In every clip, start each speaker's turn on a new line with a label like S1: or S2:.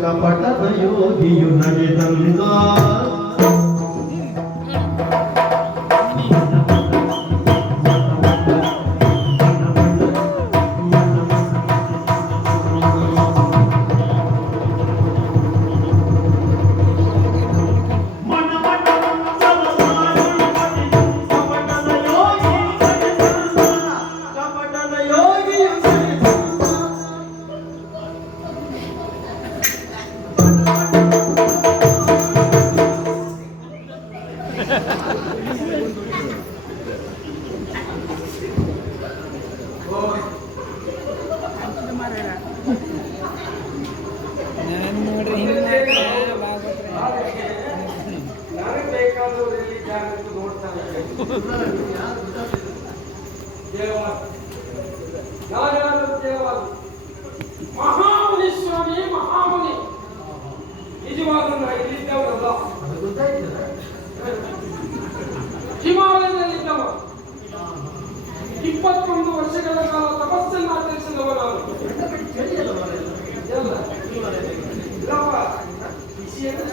S1: కాపాట యోగియు
S2: నడిదంగా ಬೇಕಾದವರು ಎಲ್ಲಿ ಜಾಗೃತಿ ನೋಡ್ತಾನೆ ದೇವವಾದ ಇಪ್ಪತ್ತೊಂದು ವರ್ಷಗಳ ಕಾಲ ತಪಸ್ಸನ್ನು ಆಚರಿಸಿದವ ನಾನು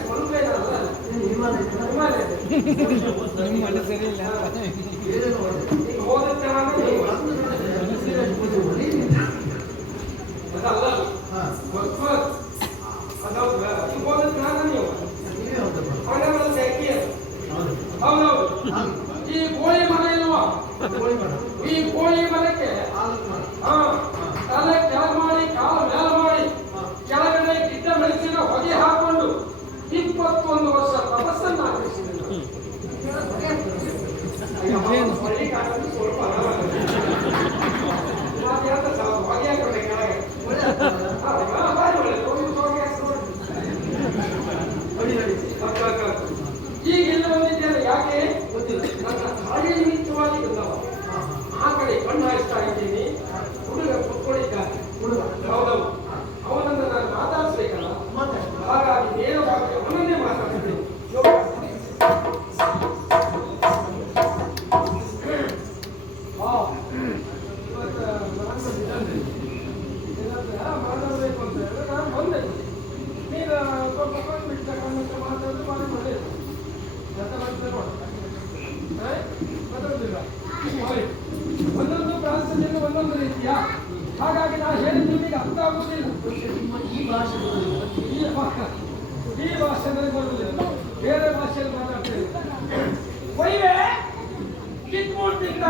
S2: ಸ್ವಲ್ಪ ಏನಲ್ಲ
S1: ನಿಮ್ಮ
S2: ಇಲ್ವಾ ಈ ಆ ಕಡೆ ಕಣ್ಣು ಹಾಯಿಸ್ತಾ ಇದ್ದೀನಿ ಹುಡುಗ ಕುತ್ಕೊಂಡಿದ್ದಾನೆ. ಹುಡುಗ. ಹೌದೌದು. ಅವನನ್ನು ನಾನು ಮಾತಾಡಿಸ್ಬೇಕಲ್ಲ? ಹಾಗಾಗಿ ನೇರವಾಗಿ ಅವನನ್ನೇ ಮಾತಾಡ್ತಿದ್ದೇನೆ ಮಾತಾಡ್ಬೇಕು ಅಂತ ಹೇಳಿದ್ರೆ ನಾನು ಬಂದೆ. ಒಂದೊಂದು ಹಾಗಾಗಿ ನಾನು ಹೇಳಿದ್ದು ನಿಮಗೆ ಅರ್ಥ ಆಗುವುದಿಲ್ಲ. ಈ ಭಾಷೆ ಈ ಈ ಭಾಷೆಗಳಲ್ಲಿ ಬರುವುದಿಲ್ಲ ಬೇರೆ ಭಾಷೆಯಲ್ಲಿ ಮಾತಾಡ್ತೇವೆ ಒಯ್ವೆ ಕಿತ್ಕೊಳ್ತಿದ್ದ